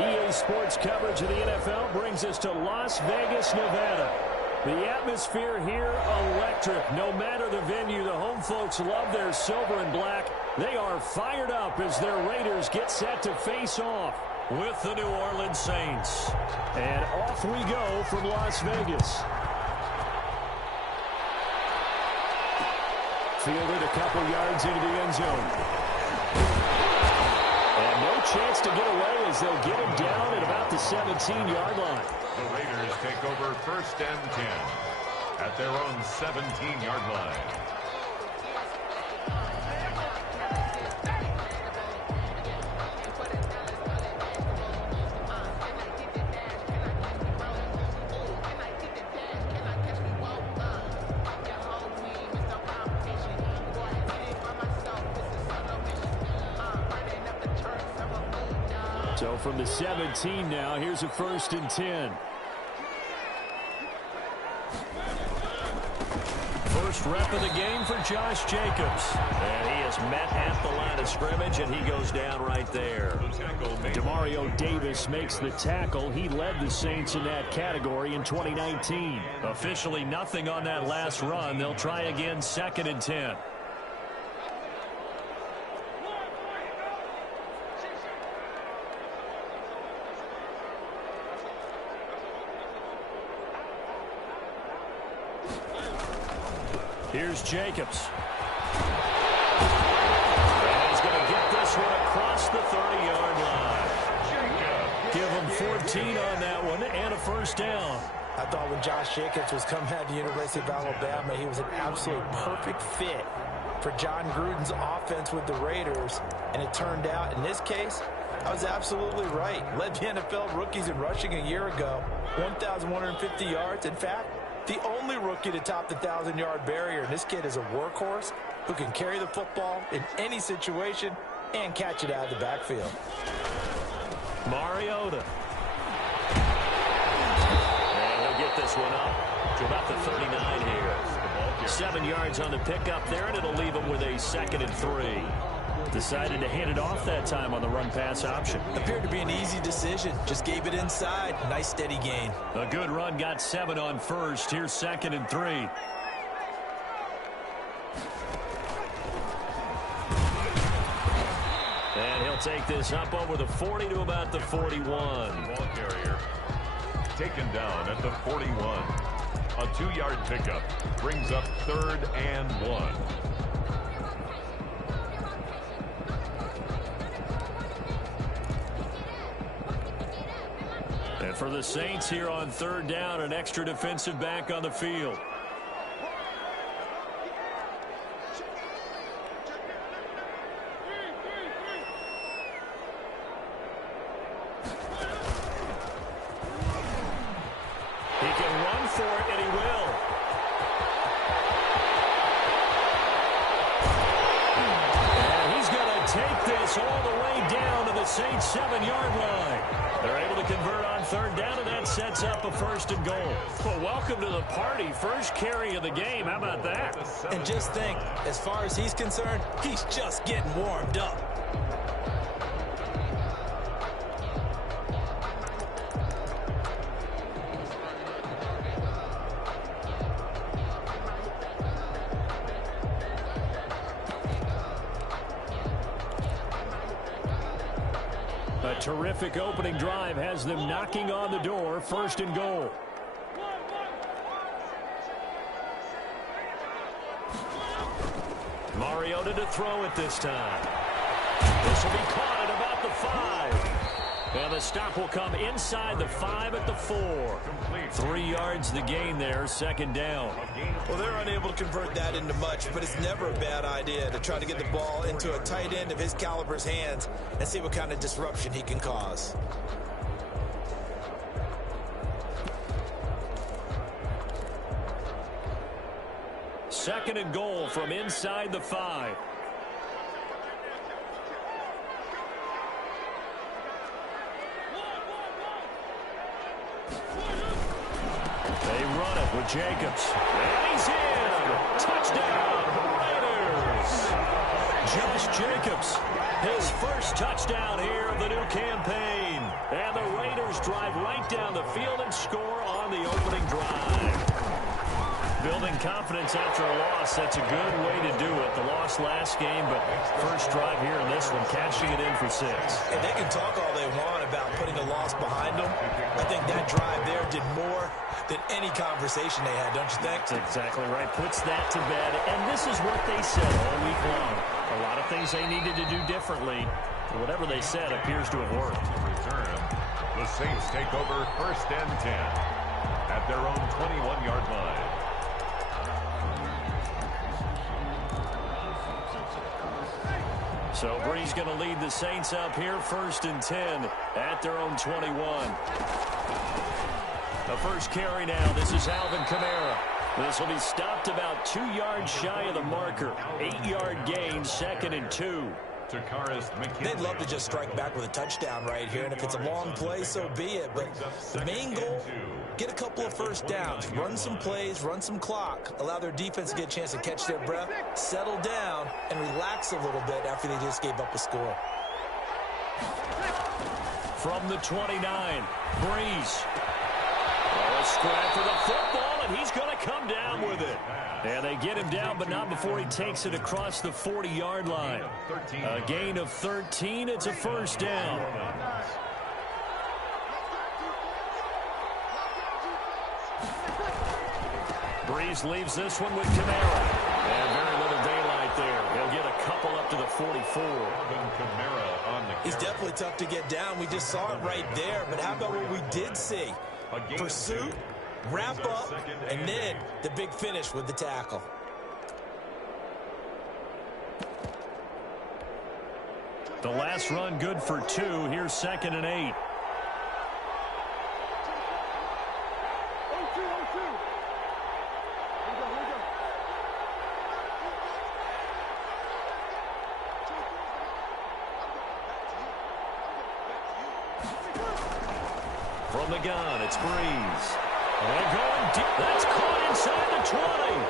EA Sports coverage of the NFL brings us to Las Vegas, Nevada. The atmosphere here, electric. No matter the venue, the home folks love their silver and black. They are fired up as their Raiders get set to face off with the New Orleans Saints. And off we go from Las Vegas. Fielded a couple yards into the end zone. And no chance to get away as they'll get him down at about the 17-yard line. The Raiders take over 1st and 10 at their own 17-yard line. So from the 17 now, here's a 1st and 10. First rep of the game for Josh Jacobs. And he has met at the line of scrimmage, and he goes down right there. Demario Davis makes the tackle. He led the Saints in that category in 2019. Officially nothing on that last run. They'll try again 2nd and 10. Here's Jacobs. And he's going to get this one across the 30-yard line. Give him 14 on that one and a 1st down. I thought when Josh Jacobs was coming out of the University of Alabama, he was an absolute perfect fit for John Gruden's offense with the Raiders. And it turned out, in this case, I was absolutely right. Led the NFL rookies in rushing a year ago. 1,150 yards. In fact, the only rookie to top the 1,000-yard barrier. And this kid is a workhorse who can carry the football in any situation and catch it out of the backfield. Mariota. And he'll get this one up to about the 39 here. 7 yards on the pickup there, and it'll leave him with a 2nd and 3. Decided to hand it off that time on the run-pass option. Appeared to be an easy decision. Just gave it inside. Nice steady gain. A good run, got 7 on 1st. Here's 2nd and 3. And he'll take this up over the 40 to about the 41. Ball carrier taken down at the 41. A 2-yard pickup brings up 3rd and 1. And for the Saints here on 3rd down, an extra defensive back on the field. He can run for it, and he will. And he's going to take this all the way down to the Saints' 7-yard line. They're able to convert on 3rd down, and that sets up a 1st and goal. Well, welcome to the party. First carry of the game. How about that? And just think, as far as he's concerned, he's just getting warmed up. A terrific opening drive has them knocking on the door. 1st and goal. Mariota to throw it this time. This will be caught at about the 5. And the stop will come inside the 5 at the 4. 3 yards the gain there, 2nd down. Well, they're unable to convert that into much, but it's never a bad idea to try to get the ball into a tight end of his caliber's hands and see what kind of disruption he can cause. Second and goal from inside the 5. They run it with Jacobs. And he's in. Touchdown, Raiders. Josh Jacobs, his first touchdown here of the new campaign. And the Raiders drive right down the field and score on the opening drive. Building confidence after a loss, that's a good way to do it. The loss last game, but first drive here in this one, cashing it in for 6. And they can talk all they want about putting a loss behind them. I think that drive there did more than any conversation they had, don't you think? That's exactly right. Puts that to bed. And this is what they said all week long. A lot of things they needed to do differently. Whatever they said appears to have worked. Return. The Saints take over 1st and 10 at their own 21-yard line. So Bree's going to lead the Saints up here 1st and 10 at their own 21. The first carry now. This is Alvin Kamara. This will be stopped about 2 yards shy of the marker. 8-yard gain, 2nd and 2. They'd love to just strike back with a touchdown right here, and if it's a long play, so be it. But the main goal, get a couple of first downs, run some plays, run some clock, allow their defense to get a chance to catch their breath, settle down, and relax a little bit after they just gave up a score. From the 29, Breeze. A scrap for the football, and he's going to come down with it. And they get him down, but not before he takes it across the 40-yard line. A gain of 13. It's a first down. Breeze leaves this one with Kamara. And very little daylight there. He'll get a couple up to the 44. He's definitely tough to get down. We just saw it right there. But how about what we did see? Pursuit, wrap up, and then the big finish with the tackle. The last run good for 2. Here's 2nd and 8. From the gun, it's Breeze. And going deep. That's caught inside the 20.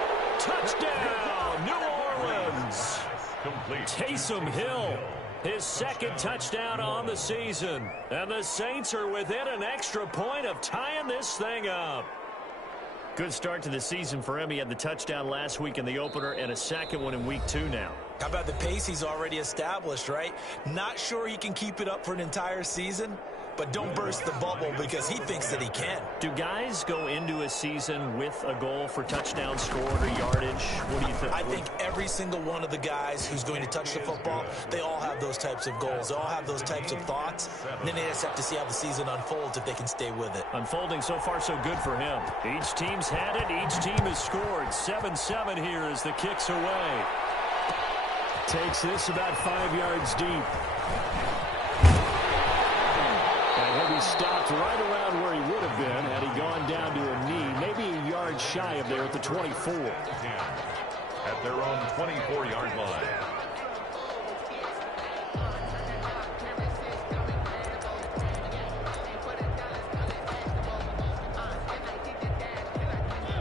Touchdown, New Orleans. Complete. Taysom Hill, his 2nd touchdown on the season. And the Saints are within an extra point of tying this thing up. Good start to the season for him. He had the touchdown last week in the opener and a 2nd one in week 2 now. How about the pace he's already established, right? Not sure he can keep it up for an entire season, but don't burst the bubble because he thinks that he can. Do guys go into a season with a goal for touchdown scored or yardage? What do you think? I think every single one of the guys who's going to touch the football, they all have those types of goals. They all have those types of thoughts. And then they just have to see how the season unfolds if they can stay with it. Unfolding so far so good for him. Each team's had it. Each team has scored. 7-7 here as the kick's away. Takes this about 5 yards deep. And he'll be stopped right around where he would have been had he gone down to a knee, maybe a yard shy of there at the 24. At their own 24-yard line.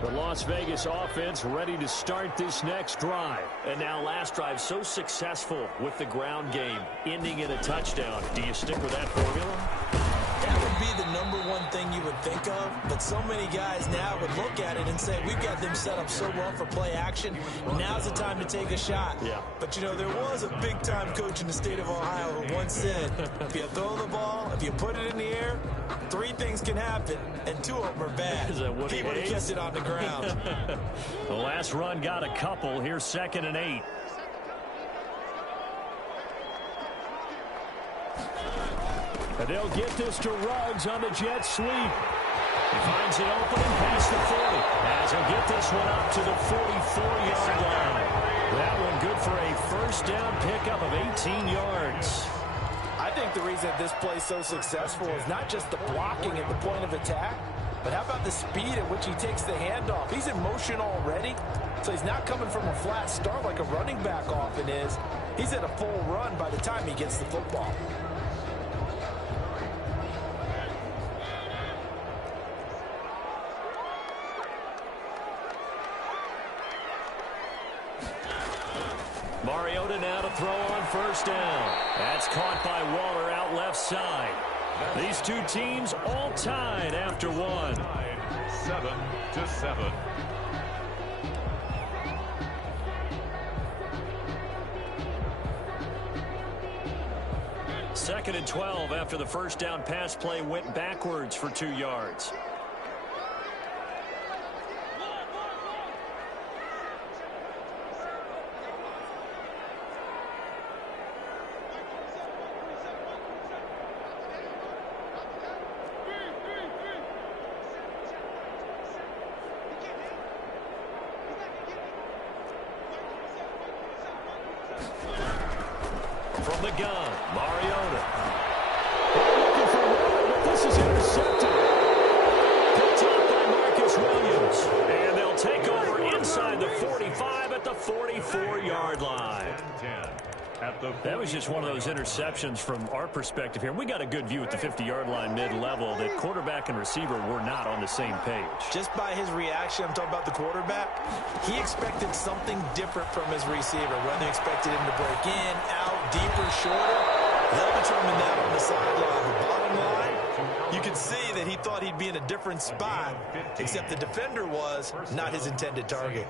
The Las Vegas offense ready to start this next drive. And now last drive so successful with the ground game, ending in a touchdown. Do you stick with that formula? That would be the #1 thing you would think of, but so many guys now would look at it and say, we've got them set up so well for play action. Now's the time to take a shot. Yeah. But, you know, there was a big-time coach in the state of Ohio who once said, if you throw the ball, if you put it in the air, 3 things can happen, and 2 of them are bad. Is that what he would have kept it on the ground. The last run got a couple. Here's 2nd and 8. And they'll get this to Ruggs on the jet sweep. He finds the opening past the 40. As he'll get this one up to the 44-yard line. That one good for a first down pickup of 18 yards. I think the reason that this play is so successful is not just the blocking at the point of attack, but how about the speed at which he takes the handoff? He's in motion already, so he's not coming from a flat start like a running back often is. He's at a full run by the time he gets the football. Mariota now to throw on first down. That's caught by Waller out left side. These two teams all tied after one. 7-7. Second and 12 after the first down pass play went backwards for 2 yards. From the gun, Mariota. Looking for Waller, but this is intercepted. Picked up by Marcus Williams. And they'll take over inside the 45 at the 44-yard line. That was just one of those interceptions from our perspective here. We got a good view at the 50-yard line mid-level that quarterback and receiver were not on the same page. Just by his reaction, I'm talking about the quarterback, he expected something different from his receiver. Whether he expected him to break in, out, deeper, shorter, they'll determine that on the sideline. The bottom line, you can see that he thought he'd be in a different spot, except the defender was not his intended target.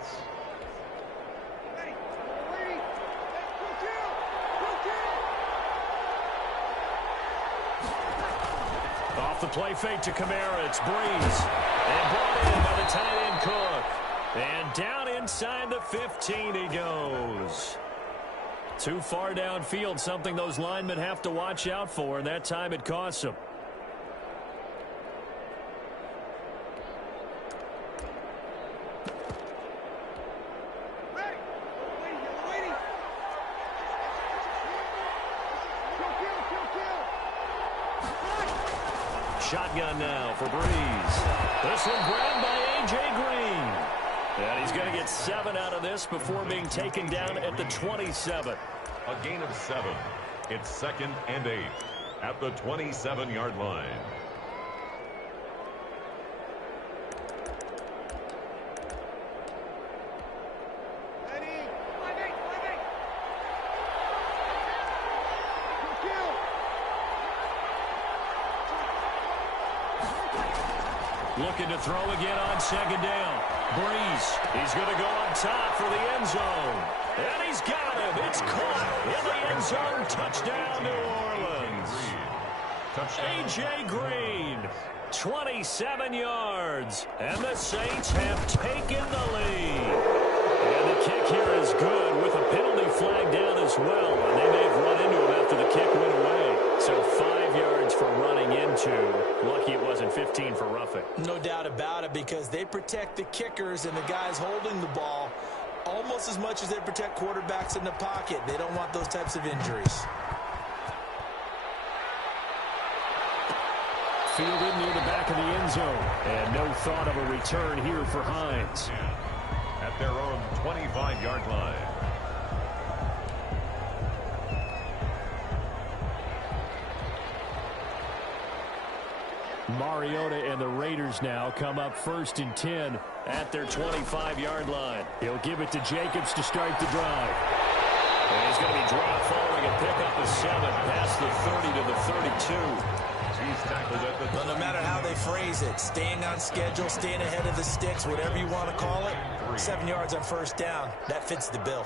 Off the play fake to Kamara, it's Breeze. And brought in by the tight end Cook. And down inside the 15 he goes. Too far downfield, something those linemen have to watch out for, and that time it costs them. Shotgun now for Breeze. This one grabbed by A.J. Green. And he's going to get 7 out of this before being taken down at the 27. A gain of 7. It's 2nd and 8 at the 27-yard line. Looking to throw again on 2nd down. Breeze, he's going to go on top for the end zone. And he's got him. It's caught in the end zone. Touchdown, New Orleans. A.J. Green, 27 yards. And the Saints have taken the lead. And the kick here is good with a penalty flag down as well. And they may have run into him after the kick went away. So 5 yards for running into. Lucky it wasn't 15 for roughing. No doubt about it, because they protect the kickers and the guys holding the ball almost as much as they protect quarterbacks in the pocket. They don't want those types of injuries. Fielded near the back of the end zone. And no thought of a return here for Hines. At their own 25-yard line. Mariota and the Raiders now come up 1st and 10 at their 25-yard line. He'll give it to Jacobs to start the drive. And he's going to be dropped following a pickup of 7 past the 30 to the 32. He's tackled at the Well, no matter how they phrase it, staying on schedule, staying ahead of the sticks, whatever you want to call it, 7 yards on first down, that fits the bill.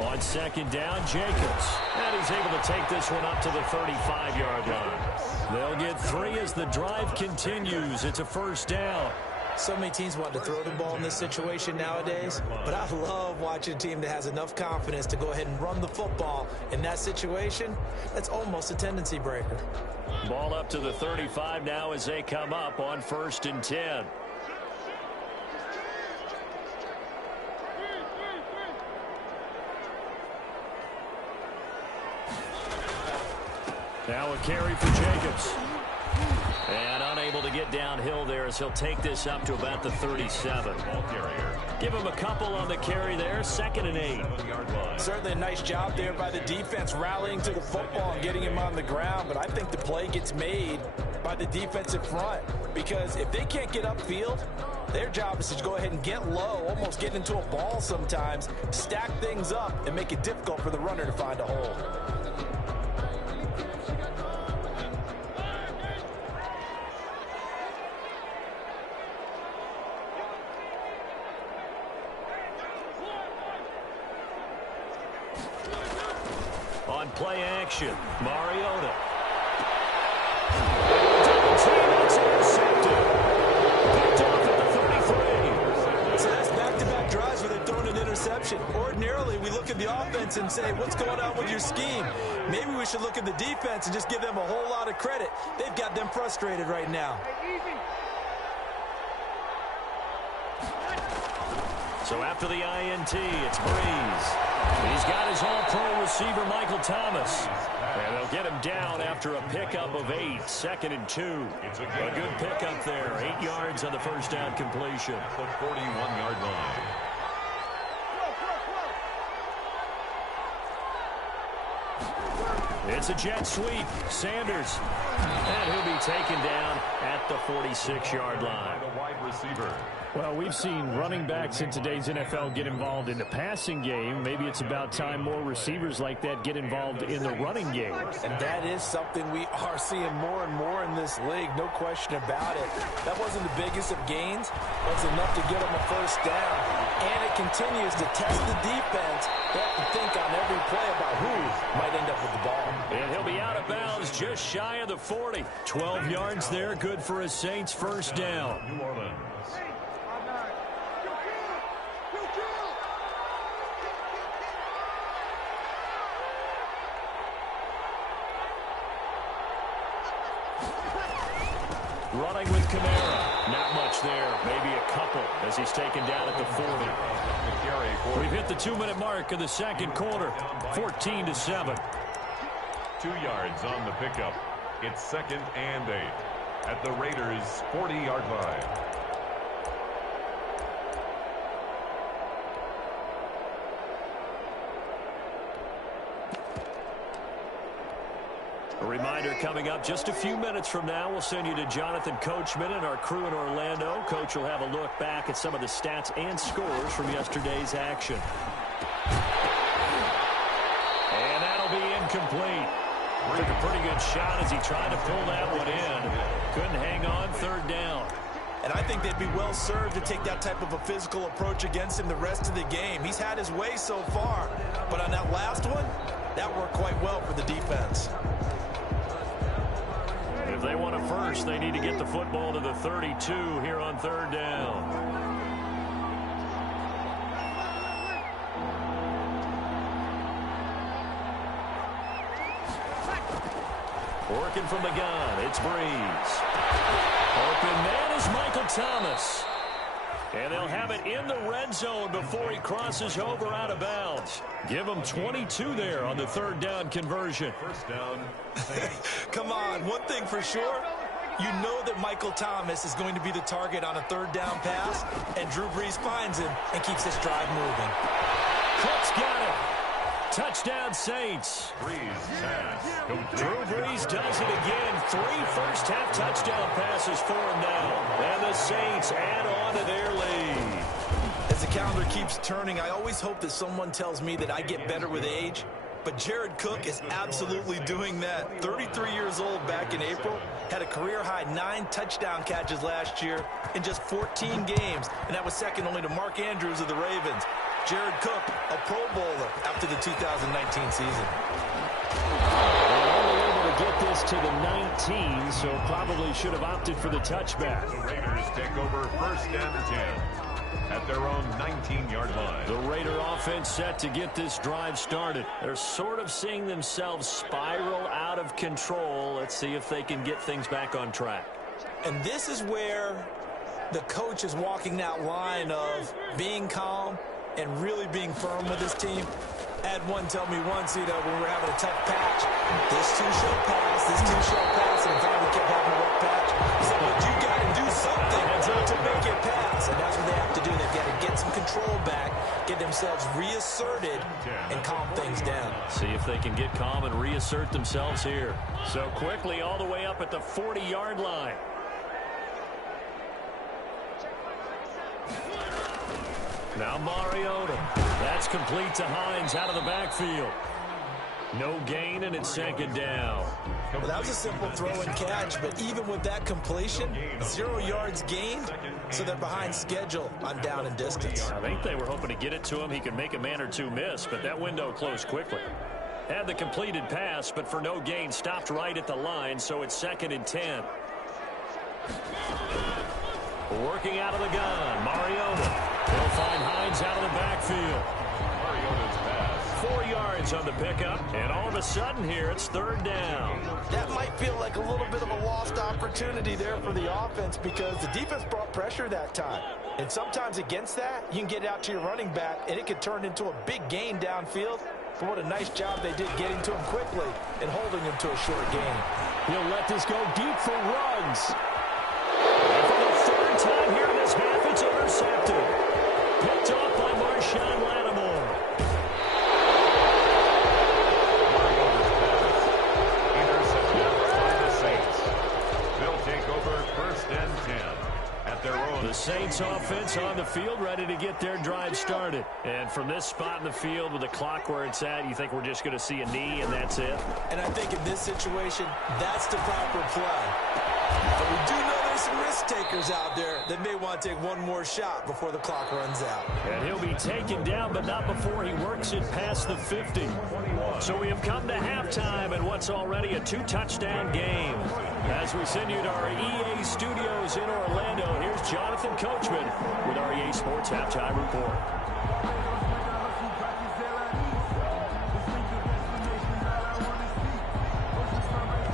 On 2nd down, Jacobs. And he's able to take this one up to the 35-yard line. They'll get 3 as the drive continues. It's a 1st down. So many teams want to throw the ball in this situation nowadays, but I love watching a team that has enough confidence to go ahead and run the football. In that situation, that's almost a tendency breaker. Ball up to the 35 now as they come up on 1st and 10. Now a carry for Jacobs. And unable to get downhill there as he'll take this up to about the 37. Give him a couple on the carry there. 2nd and 8. Certainly a nice job there by the defense rallying to the football and getting him on the ground, but I think the play gets made by the defensive front, because if they can't get upfield, their job is to go ahead and get low, almost get into a ball sometimes, stack things up, and make it difficult for the runner to find a hole. On play action, Mariota. Double team, it's intercepted. Picked off at the 33. So that's back-to-back drives where they're throwing an interception. Ordinarily, we look at the offense and say, what's going on with your scheme? Maybe we should look at the defense and just give them a whole lot of credit. They've got them frustrated right now. So after the INT, it's Breeze. He's got his all-pro receiver, Michael Thomas. And they'll get him down after a pickup of 8, 2nd and 2. A good pickup there, 8 yards on the first down completion. The 41-yard line. It's a jet sweep. Sanders. And he'll be taken down at the 46-yard line. The wide receiver. Well, we've seen running backs in today's NFL get involved in the passing game. Maybe it's about time more receivers like that get involved in the running game. And that is something we are seeing more and more in this league, no question about it. That wasn't the biggest of gains, but it's enough to get them a first down. And it continues to test the defense. They have to think on every play about who might end up with the ball. And he'll be out of bounds just shy of the 40. 12 yards there, good for a Saints first down. New Orleans. Running with Kamara. Not much there. Maybe a couple as he's taken down at the 40. We've hit the 2-minute mark of the second quarter. 14-7. 2 yards on the pickup. It's 2nd and 8 at the Raiders' 40-yard line. A reminder coming up just a few minutes from now, we'll send you to Jonathan Coachman and our crew in Orlando. Coach will have a look back at some of the stats and scores from yesterday's action. And that'll be incomplete. Took a pretty good shot as he tried to pull that one in. Couldn't hang on, 3rd down. And I think they'd be well served to take that type of a physical approach against him the rest of the game. He's had his way so far, but on that last one, that worked quite well for the defense. If they want a first, they need to get the football to the 32 here on 3rd down. Working from the gun, it's Breeze. Open man is Michael Thomas. And they'll have it in the red zone before he crosses over out of bounds. Give him 22 there on the 3rd down conversion. First down. Come on, one thing for sure, you know that Michael Thomas is going to be the target on a 3rd down pass, and Drew Brees finds him and keeps this drive moving. Cook's got it. Touchdown, Saints. Breeze pass. Drew Brees does it again. 3 first-half touchdown passes for him now. And the Saints add on to their lead. As the calendar keeps turning, I always hope that someone tells me that I get better with age. But Jared Cook is absolutely doing that. 33 years old back in April. Had a career-high 9 touchdown catches last year in just 14 games. And that was second only to Mark Andrews of the Ravens. Jared Cook, a Pro Bowler after the 2019 season. Only able to get this to the 19, so probably should have opted for the touchback. The Raiders take over 1st and 10 at their own 19-yard line. The Raider offense set to get this drive started. They're sort of seeing themselves spiral out of control. Let's see if they can get things back on track. And this is where the coach is walking that line of being calm and really being firm with his team. I had one tell me once, when we were having a tough patch, this too shall pass, this too shall pass, and finally kept having a rough patch. He said, but you got to do something to make it pass, and that's what they have to do. They've got to get some control back, get themselves reasserted and calm things down. See if they can get calm and reassert themselves here. So quickly all the way up at the 40-yard line. Now Mariota. That's complete to Hines out of the backfield. No gain, and it's second down. Well, that was a simple throw and catch, but even with that completion, 0 yards gained, so they're behind schedule on down and distance. I think they were hoping to get it to him. He could make a man or two miss, but that window closed quickly. Had the completed pass, but for no gain, stopped right at the line, so it's 2nd and 10. Working out of the gun, Mariota. He'll find Hines out of the backfield. Mariota's pass. 4 yards on the pickup, and all of a sudden here, it's 3rd down. That might feel like a little bit of a lost opportunity there for the offense because the defense brought pressure that time. And sometimes against that, you can get out to your running back, and it could turn into a big gain downfield. But what a nice job they did getting to him quickly and holding him to a short gain. He'll let this go deep for Ruggs. And for the 3rd time here in this half, it's intercepted. Picked off by Marshawn Lattimore. The Saints offense on the field, ready to get their drive started. And from this spot in the field with the clock where it's at, you think we're just going to see a knee and that's it? And I think in this situation, that's the proper play. But we do know there's some risk takers out there that may want to take one more shot before the clock runs out. And he'll be taken down, but not before he works it past the 50. So we have come to halftime in what's already a 2-touchdown game. As we send you to our EA studios in Orlando, here's Jonathan Coachman with our EA Sports Halftime Report.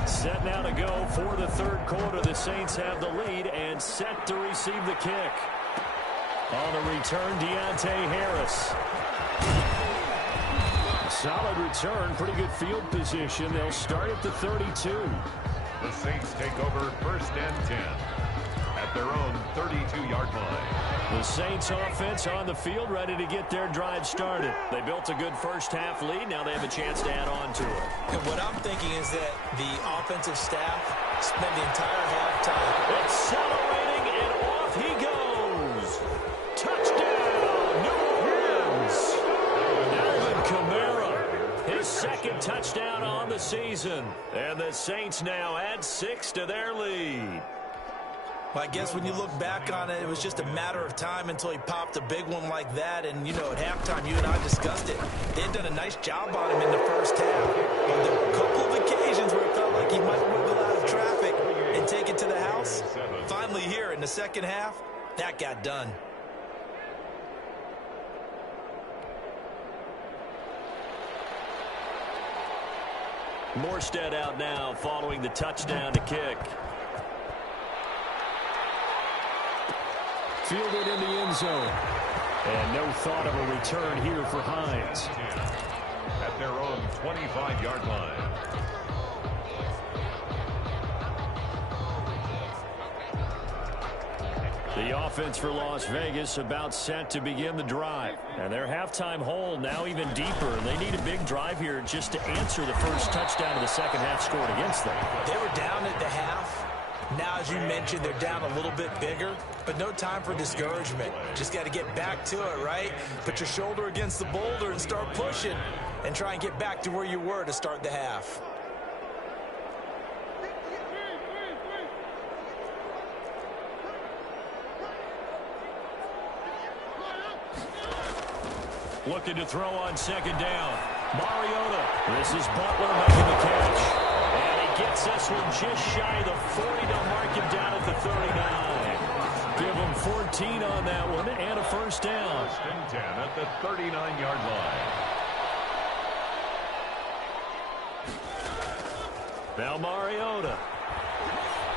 Set now to go for the 3rd quarter. The Saints have the lead and set to receive the kick. On the return, Deontay Harris. Solid return, pretty good field position. They'll start at the 32. The Saints take over 1st and 10 at their own 32-yard line. The Saints offense on the field, ready to get their drive started. They built a good first half lead. Now they have a chance to add on to it. And what I'm thinking is that the offensive staff spent the entire halftime accelerating, and off he goes. Touchdown, New Orleans. Alvin Kamara, his 2nd touchdown on the season. And the Saints now add 6 to their lead. Well, I guess when you look back on it, it was just a matter of time until he popped a big one like that. And, you know, at halftime, you and I discussed it. They had done a nice job on him in the first half. But there were a couple of occasions where it felt like he might wiggle out of traffic and take it to the house. Finally here in the second half, that got done. Morstead out now following the touchdown to kick. Fielded in the end zone. And no thought of a return here for Hines. At their own 25-yard line. The offense for Las Vegas about set to begin the drive. And their halftime hole now even deeper. They need a big drive here just to answer the first touchdown of the second half scored against them. They were down at the half. Now, as you mentioned, they're down a little bit bigger, but no time for discouragement. Just got to get back to it, right? Put your shoulder against the boulder and start pushing and try and get back to where you were to start the half. Looking to throw on 2nd down. Mariota. This is Butler making the catch. And he gets this one just shy of the 40. They'll mark him down at the 39. Give him 14 on that one and a first down. 1st and 10 at the 39-yard line. Now Mariota.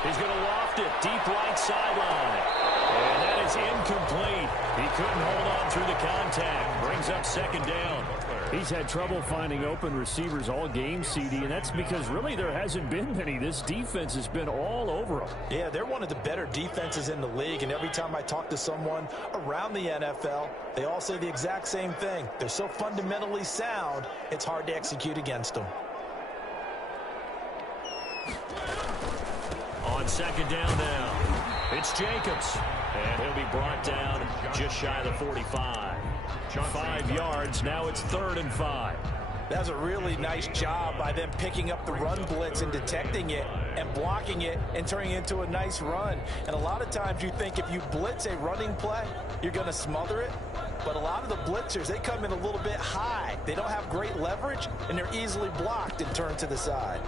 He's going to loft it deep right sideline. And that is incomplete. He couldn't hold on through the contact. Brings up 2nd down. He's had trouble finding open receivers all game, CD, and that's because really there hasn't been many. This defense has been all over him. Yeah, they're one of the better defenses in the league, and every time I talk to someone around the NFL, they all say the exact same thing. They're so fundamentally sound, it's hard to execute against them. On second down now, it's Jacobs, and he'll be brought down just shy of the 45. 5 yards, now it's 3rd and 5. That's a really nice job by them picking up the run blitz and detecting it and blocking it and turning it into a nice run. And a lot of times you think if you blitz a running play, you're going to smother it. But a lot of the blitzers, they come in a little bit high. They don't have great leverage, and they're easily blocked and turned to the side.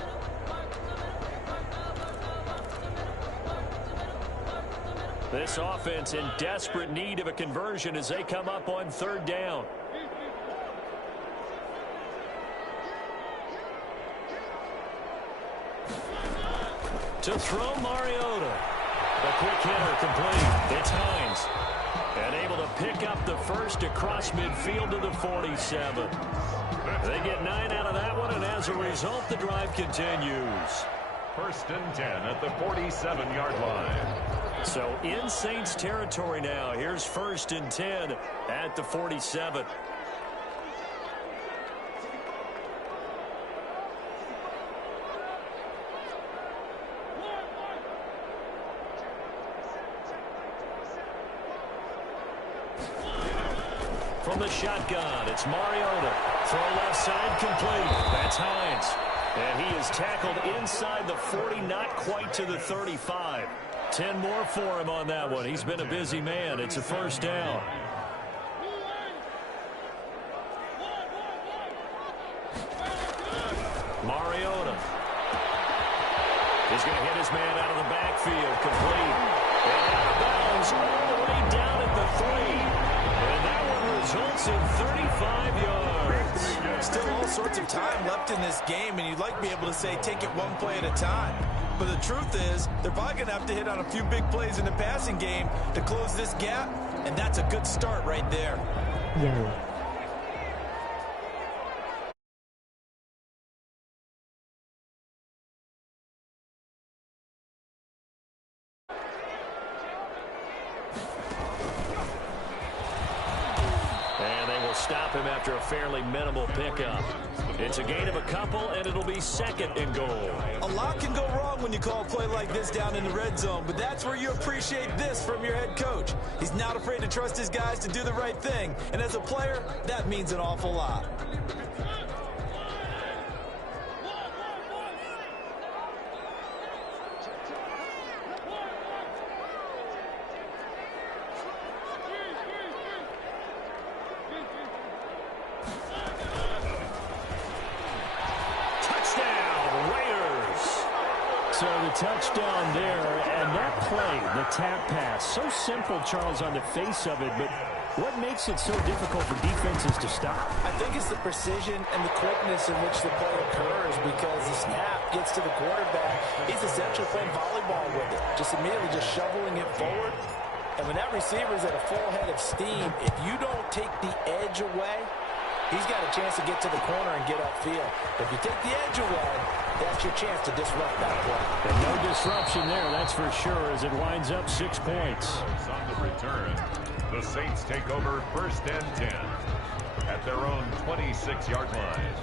This offense in desperate need of a conversion as they come up on 3rd down. To throw Mariota. A quick hitter complete. It's Hines. And able to pick up the first across midfield to the 47. They get 9 out of that one, and as a result, the drive continues. 1st and 10 at the 47-yard line. So in Saints territory now. Here's 1st and 10 at the 47. From the shotgun, it's Mariota. Throw left side complete. That's Hines. And he is tackled inside the 40, not quite to the 35. 10 more for him on that one. He's been a busy man. It's a 1st down. Mariota. He's going to hit his man out of the backfield. Complete. And out of bounds all the way down at the 3. And that one results in 35 yards. Still all sorts of time left in this game, and you'd like to be able to say take it one play at a time. But the truth is, they're probably going to have to hit on a few big plays in the passing game to close this gap, and that's a good start right there. Yeah. Stop him after a fairly minimal pickup. It's a gain of a couple, and it'll be 2nd and goal. A lot can go wrong when you call a play like this down in the red zone, but that's where you appreciate this from your head coach. He's not afraid to trust his guys to do the right thing, and as a player, that means an awful lot. So the touchdown there, and that play, the tap pass, so simple, Charles, on the face of it, but what makes it so difficult for defenses to stop? I think it's the precision and the quickness in which the play occurs, because the snap gets to the quarterback. He's essentially playing volleyball with it, just immediately just shoveling it forward. And when that receiver's at a full head of steam, if you don't take the edge away, he's got a chance to get to the corner and get upfield. If you take the edge away, that's your chance to disrupt that play. And no disruption there, that's for sure, as it winds up 6 points. On the return, the Saints take over 1st and 10 at their own 26-yard line.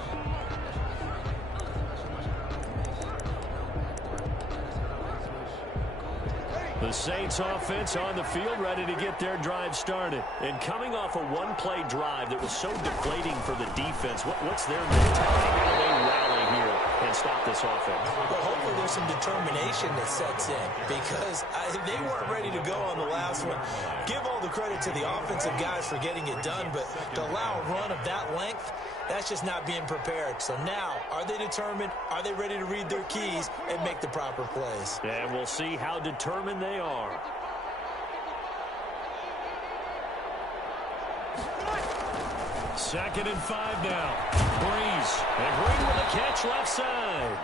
The Saints offense on the field, ready to get their drive started. And coming off a one-play drive that was so deflating for the defense, what's their mentality? How do they rally here and stop this offense? Well, hopefully there's some determination that sets in, because they weren't ready to go on the last one. Give all the credit to the offensive guys for getting it done, but to allow a run of that length, that's just not being prepared. So now, are they determined? Are they ready to read their keys and make the proper plays? And we'll see how determined they are. Second and 5 now. Breeze. And Green with a catch left side.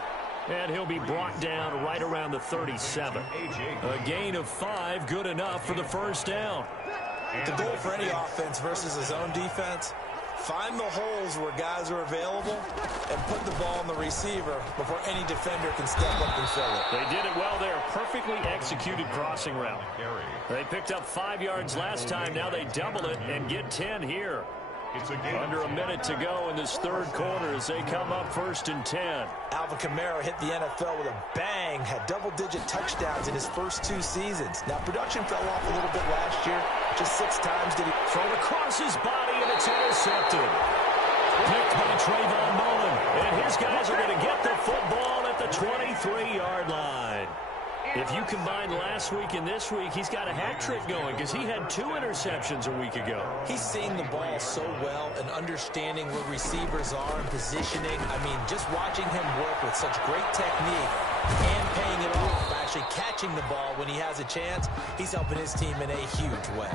And he'll be brought down right around the 37. A gain of 5, good enough for the first down. The goal for any offense versus his own defense Find the holes where guys are available and put the ball on the receiver before any defender can step up and fill it. They did it well there. Perfectly executed crossing route. They picked up 5 yards last time. Now they double it and get 10 here. Under a minute to go in this third quarter as they come up 1st and 10. Alvin Kamara hit the NFL with a bang, had double-digit touchdowns in his first 2 seasons. Now, production fell off a little bit last year. Just 6 times did he throw it across his body, and it's intercepted. Picked by Trayvon Mullen, and his guys are going to get the football at the 23-yard line. If you combine last week and this week, he's got a hat trick going because he had 2 interceptions a week ago. He's seeing the ball so well and understanding where receivers are and positioning. I mean, just watching him work with such great technique and paying it off by actually catching the ball when he has a chance, he's helping his team in a huge way.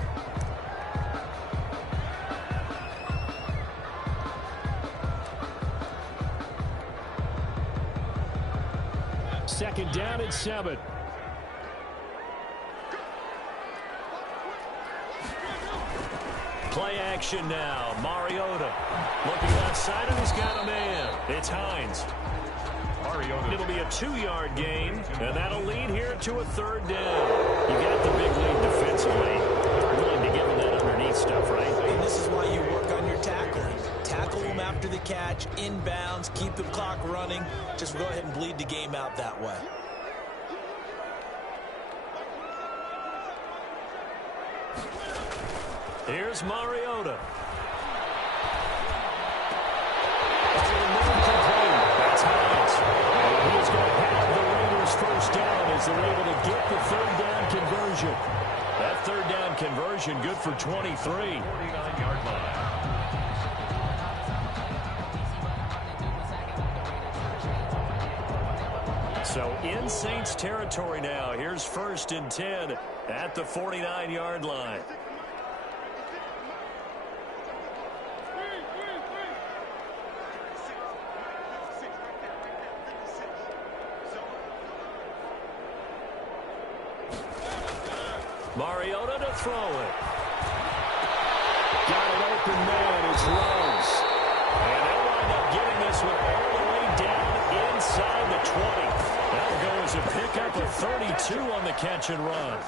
Second down and 7. Play action now. Mariota looking outside, and he's got a man. It's Hines. Mariota. It'll be a 2-yard gain, and that'll lead here to a 3rd down. You got the big lead defensively. Willing to give him that underneath stuff, right? And this is why you work on your tackling. Tackle him after the catch, inbounds, keep the clock running. Just go ahead and bleed the game out that way. Here's Mariota. That's Hines. He's going to have the Raiders 1st down as they're able to get the 3rd down conversion. That 3rd down conversion good for 23. 49-yard line. So in Saints territory now. Here's 1st and 10 at the 49-yard line. Mariota to throw it. Got an open man. It's Rose. And they'll wind up getting this one all the way down inside the 20. That'll go as a pickup of 32 on the catch and run.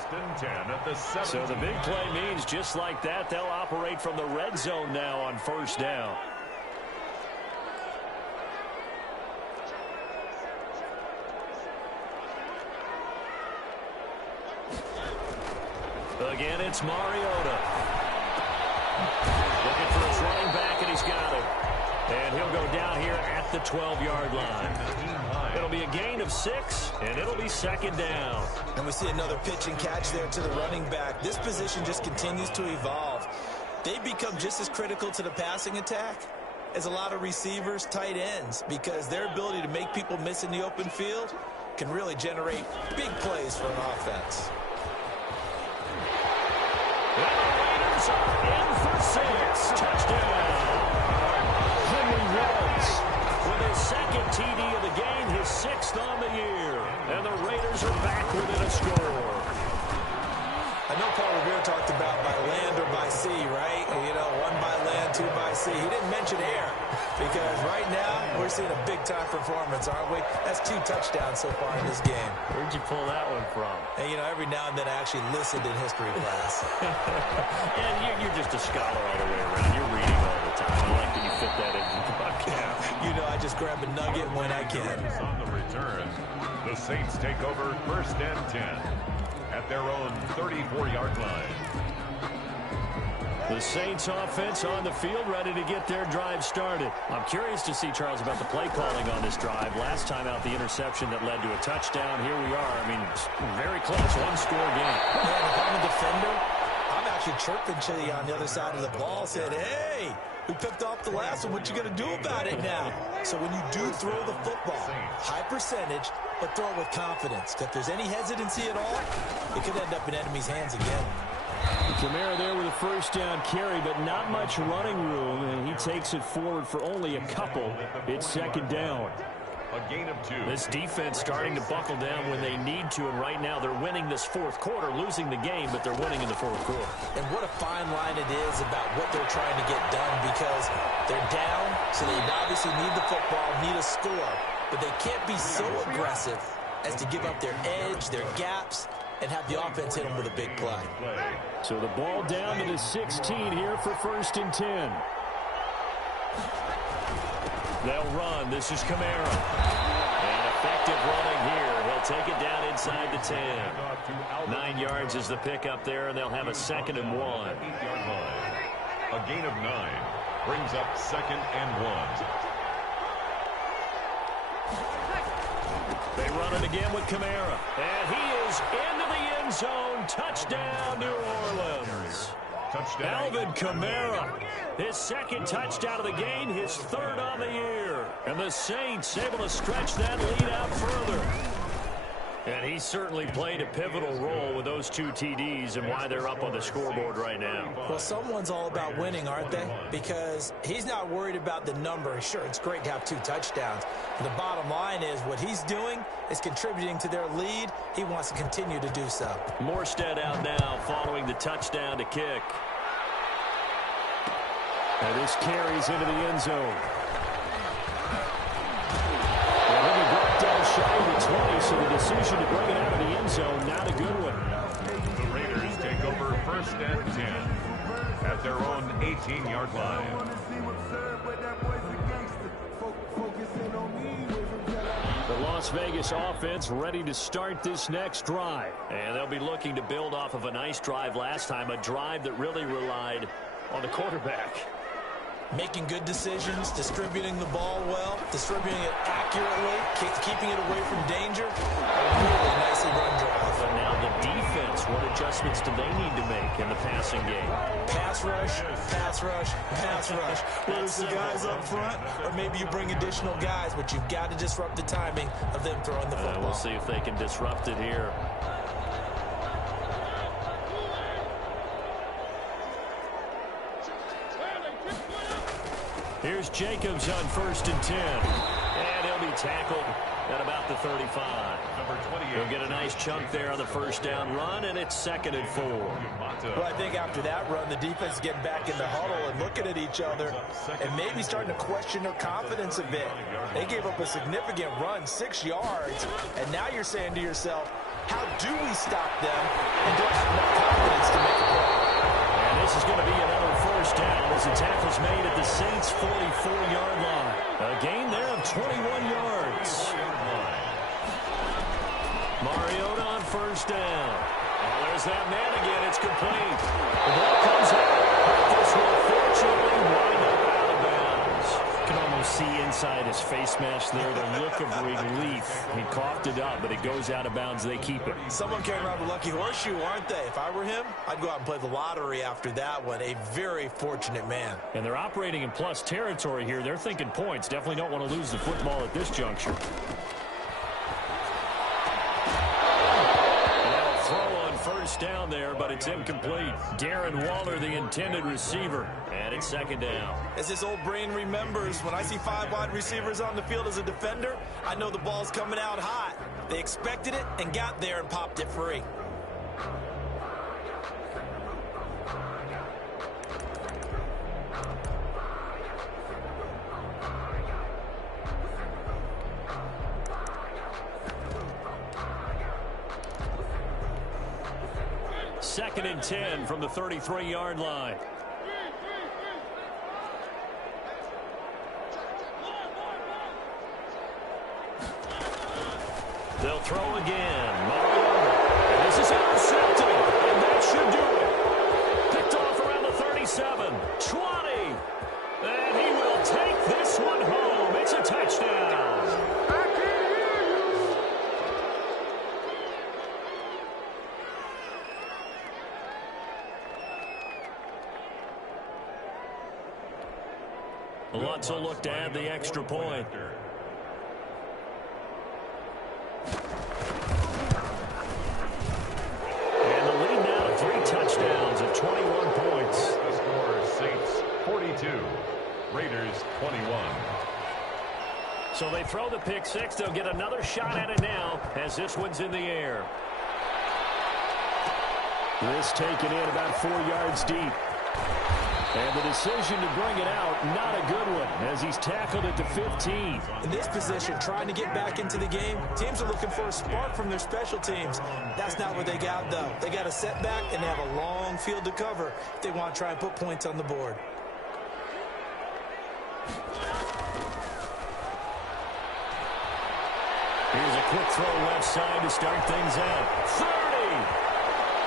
So the big play means just like that, they'll operate from the red zone now on 1st down. Again, it's Mariota. Looking for his running back, and he's got it. And he'll go down here at the 12-yard line. It'll be a gain of 6, and it'll be 2nd down. And we see another pitch and catch there to the running back. This position just continues to evolve. They become just as critical to the passing attack as a lot of receivers, tight ends, because their ability to make people miss in the open field can really generate big plays for an offense. And the Raiders are in for 6. Touchdown. Henry Ruggs with his 2nd TD of the game, his 6th on the year. And the Raiders are back within a score. I know Paul Revere talked about by land or by sea, right? You know, 1 by land, 2 by sea. He didn't mention air because right now we're seeing a big-time performance, aren't we? That's 2 touchdowns so far in this game. Where'd you pull that one from? And, you know, every now and then I actually listened in history class. And you're just a scholar all the way around. You're reading all the time. I like that you fit that in your podcast. You know, I just grab a nugget when I can. On the return, the Saints take over 1st and 10 at their own 34-yard line. The Saints offense on the field, ready to get their drive started. I'm curious to see, Charles, about the play calling on this drive. Last time out, the interception that led to a touchdown. Here we are. I mean, very close, 1-score game. Man, if I'm a defender, I'm actually chirping to you on the other side of the ball, saying, hey, we picked off the last one. What you going to do about it now? So when you do throw the football, high percentage, but throw it with confidence. If there's any hesitancy at all, it could end up in enemy's hands again. Kamara there with a 1st down carry, but not much running room, and he takes it forward for only a couple. It's 2nd down. A gain of 2. This defense starting to buckle down when they need to, and right now they're winning this 4th quarter, losing the game, but they're winning in the 4th quarter. And what a fine line it is about what they're trying to get done, because they're down, so they obviously need the football, need a score, but they can't be so aggressive as to give up their edge, their gaps, and have the offense hit them with a big play. So the ball down to the 16 here for 1st and 10. They'll run. This is Kamara. And effective running here. He'll take it down inside the 10. 9 yards is the pickup there, and they'll have a 2nd and 1. A gain of 9 brings up 2nd and 1. They run it again with Kamara. And he is into the end zone. Touchdown, New Orleans. Alvin Kamara, his 2nd touchdown of the game, his 3rd on the year. And the Saints able to stretch that lead out further. And he certainly played a pivotal role with those 2 TDs and why they're up on the scoreboard right now. Well, someone's all about winning, aren't they? Because he's not worried about the number. Sure, it's great to have 2 touchdowns. But the bottom line is what he's doing is contributing to their lead. He wants to continue to do so. Morstead out now following the touchdown to kick. And this carries into the end zone. And then he brought down shy of the 20, so the decision to bring it out of the end zone, not a good one. The Raiders take over 1st and 10 at their own 18-yard line. The Las Vegas offense ready to start this next drive. And they'll be looking to build off of a nice drive last time, a drive that really relied on the quarterback. Making good decisions, distributing the ball well, distributing it accurately, keeping it away from danger. A really nicely run drive. But now the defense, what adjustments do they need to make in the passing game? Pass rush, pass rush, pass rush. Whether it's the guys up front or maybe you bring additional guys, but you've got to disrupt the timing of them throwing the football. We'll see if they can disrupt it here. Here's Jacobs on 1st and 10. And he'll be tackled at about the 35. Number 28. He'll get a nice chunk there on the 1st down run, and it's 2nd and 4. Well, I think after that run, the defense is getting back in the huddle and looking at each other and maybe starting to question their confidence a bit. They gave up a significant run, 6 yards, and now you're saying to yourself, how do we stop them, and do I have enough confidence to make a play? And this is going to be another 1st down as the tackle's made at the Saints' 44-yard line. A gain there of 21 yards. Mariota on 1st down. Oh, there's that man again. It's complete. The ball comes out. This will fortunately wind up out of bounds. You can almost see inside his face mask there the look of relief. He coughed it up, but it goes out of bounds. They keep it. Someone carrying around the lucky horseshoe, aren't they? If I were him, I'd go out and play the lottery after that one. A very fortunate man. And they're operating in plus territory here. They're thinking points. Definitely don't want to lose the football at this juncture. First down there, but it's incomplete. Darren Waller, the intended receiver, and it's 2nd down. As this old brain remembers, when I see 5 wide receivers on the field as a defender, I know the ball's coming out hot. They expected it and got there and popped it free. Second and 10 from the 33-yard line. They'll throw again. Mariota. And this is intercepted. And that should do it. Picked off around the 37. 20. And he will take this one home. It's a touchdown. Lutz will look to add the extra point. And the lead now to 3 touchdowns at 21 points. The score, Saints 42, Raiders 21. So they throw the pick 6. They'll get another shot at it now as this one's in the air. This taken in about 4 yards deep. And the decision to bring it out, not a good one, as he's tackled at the 15. In this position, trying to get back into the game, teams are looking for a spark from their special teams. That's not what they got, though. They got a setback, and they have a long field to cover if they want to try and put points on the board. Here's a quick throw left side to start things out. 30,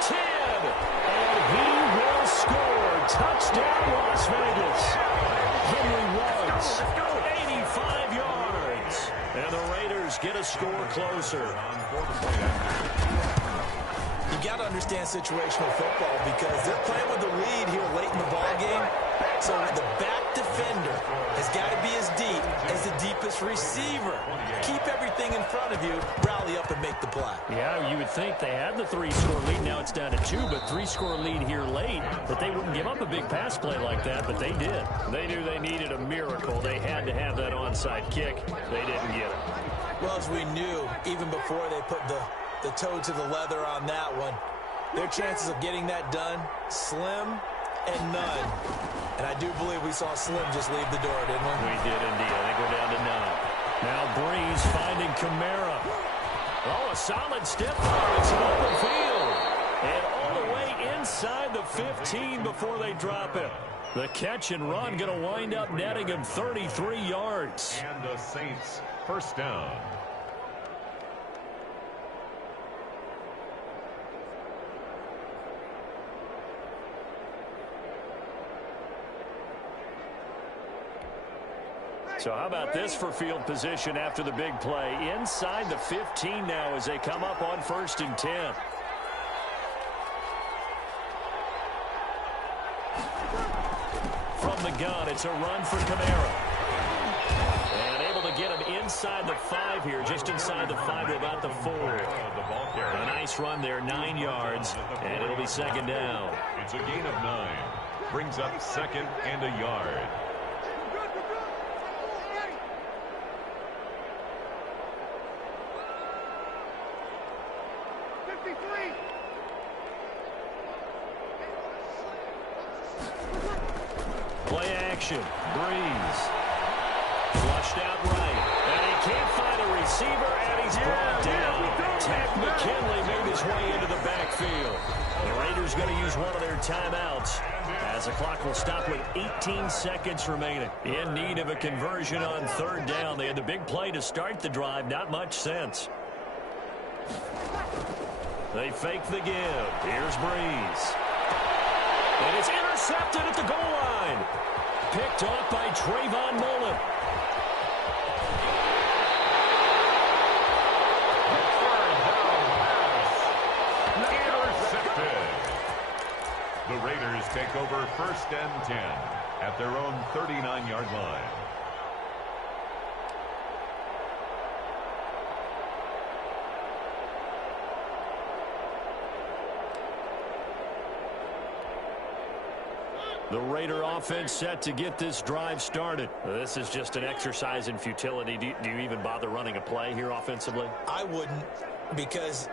10, and he will score. Touchdown, Las Vegas. Henry Ruggs, 85 yards. And the Raiders get a score closer. You got to understand situational football because they're playing with the lead here late in the ball game. So the back defender has got to be as deep as the deepest receiver. Keep everything in front of you, rally up and make the play. Yeah, you would think they had the 3-score lead. Now it's down to 2, but 3-score lead here late. That they wouldn't give up a big pass play like that, but they did. They knew they needed a miracle. They had to have that onside kick. They didn't get it. Well, as we knew, even before they put the toe to the leather on that one, their chances of getting that done, slim and none. And I do believe we saw Slim just leave the door, didn't we? We did indeed. I think we're down to 9. Now Breeze finding Kamara. Oh, a solid step forward. It's an open field. And all the way inside the 15 before they drop it. The catch and run going to wind up netting him 33 yards. And the Saints first down. So how about this for field position after the big play? Inside the 15 now as they come up on 1st and 10. From the gun, it's a run for Kamara. And able to get him inside the 5 here, just inside the 5 to about the 4. A nice run there, 9 yards, and it'll be 2nd down. It's a gain of 9. Brings up 2nd and a yard. Play action. Breeze. Flushed out right. And he can't find a receiver, and he's brought down. Ted McKinley made his way into the backfield. The Raiders going to use one of their timeouts as the clock will stop with 18 seconds remaining. In need of a conversion on 3rd down. They had the big play to start the drive. Not much sense. They fake the give. Here's Breeze. And it's intercepted at the goal line. Picked off by Trayvon Mullen. Intercepted. The Raiders take over 1st and 10 at their own 39-yard line. The Raider offense set to get this drive started. This is just an exercise in futility. Do you even bother running a play here offensively? I wouldn't, because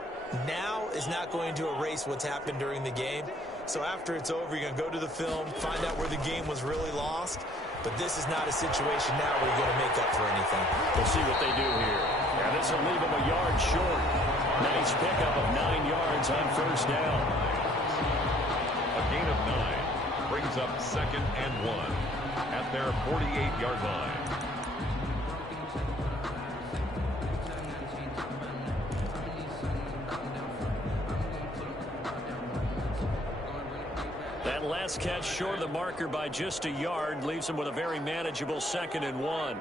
now is not going to erase what's happened during the game. So after it's over, you're going to go to the film, find out where the game was really lost. But this is not a situation now where you're going to make up for anything. We'll see what they do here. Yeah, this will leave them a yard short. Nice pickup of 9 yards on 1st down. A gain of 9. Brings up 2nd and 1 at their 48-yard line. That last catch short of the marker by just a yard leaves him with a very manageable 2nd and 1.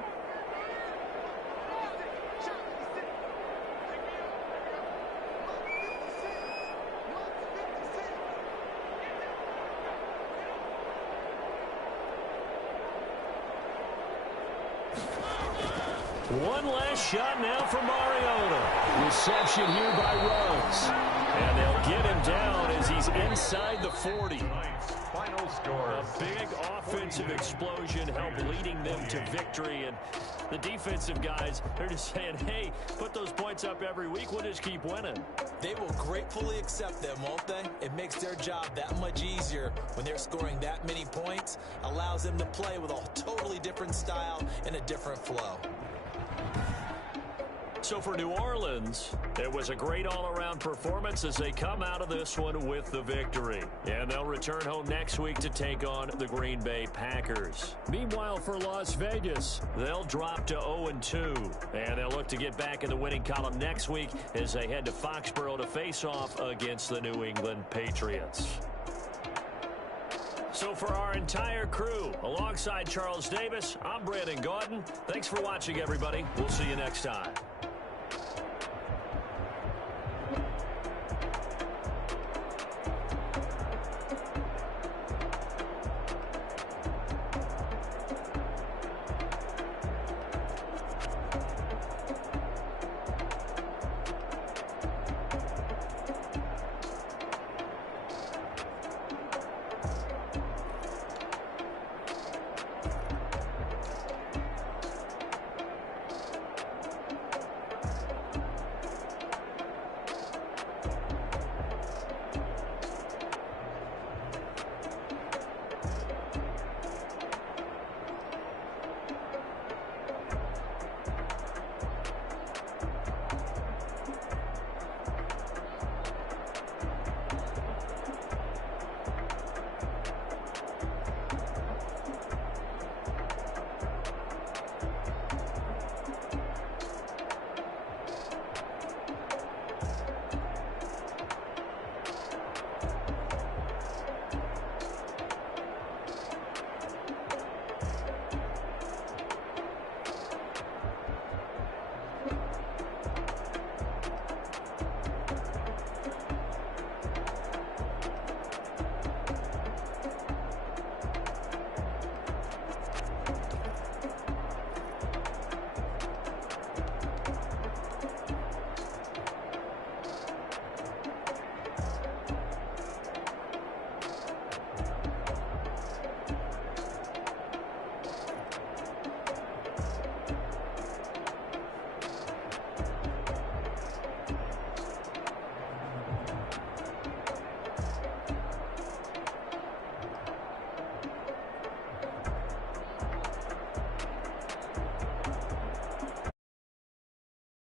One last shot now for Mariota. Reception here by Ruggs. And they'll get him down as he's inside the 40. Final score. A big offensive explosion helped leading them to victory. And The defensive guys, they're just saying, hey, put those points up every week. We'll just keep winning. They will gratefully accept them, won't they? It makes their job that much easier when they're scoring that many points. Allows them to play with a totally different style and a different flow. So for New Orleans, it was a great all-around performance as they come out of this one with the victory. And they'll return home next week to take on the Green Bay Packers. Meanwhile, for Las Vegas, they'll drop to 0-2. And they'll look to get back in the winning column next week as they head to Foxborough to face off against the New England Patriots. So for our entire crew, alongside Charles Davis, I'm Brandon Gaudin. Thanks for watching, everybody. We'll see you next time.